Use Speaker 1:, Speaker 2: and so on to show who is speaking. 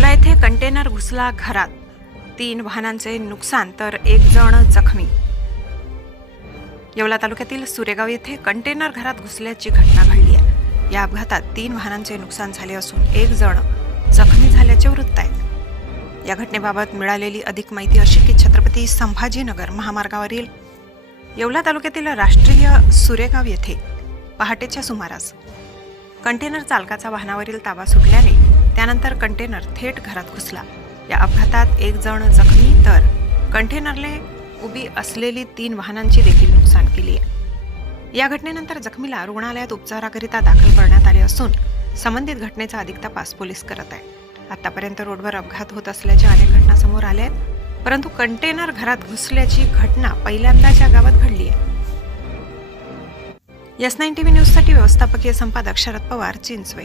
Speaker 1: येवला येथे कंटेनर घुसला घरात. तीन वाहनांचे नुकसान तर एक जण जखमी. येवला तालुक्यातील सुरेगाव येथे कंटेनर घरात घुसल्याची घटना घडली आहे. या अपघातात तीन वाहनांचे नुकसान झाले असून एक जण जखमी झाल्याचे वृत्त आहे. या घटनेबाबत मिळालेली अधिक माहिती अशी की छत्रपती संभाजीनगर महामार्गावरील येवला तालुक्यातील राष्ट्रीय सुरेगाव येथे पहाटेच्या सुमारास कंटेनर चालकाचा वाहनावरील ताबा सुटल्याने त्यानंतर कंटेनर थेट घरात घुसला. या अपघातात एक जण जखमी तर कंटेनरने उभी असलेली तीन वाहनांची देखील नुकसान केली आहे. या घटनेनंतर जखमीला रुग्णालयात उपचाराकरिता दाखल करण्यात आले असून संबंधित घटनेचा अधिक तपास पोलीस करत आहे आतापर्यंत रोडवर अपघात होत असल्याच्या अनेक घटना समोर आल्या आहेत परंतु कंटेनर घरात घुसल्याची घटना पहिल्यांदाच या गावात घडली आहे. यस नाईन टीव्ही न्यूजसाठी व्यवस्थापकीय संपादक शरद पवार चिंचवे.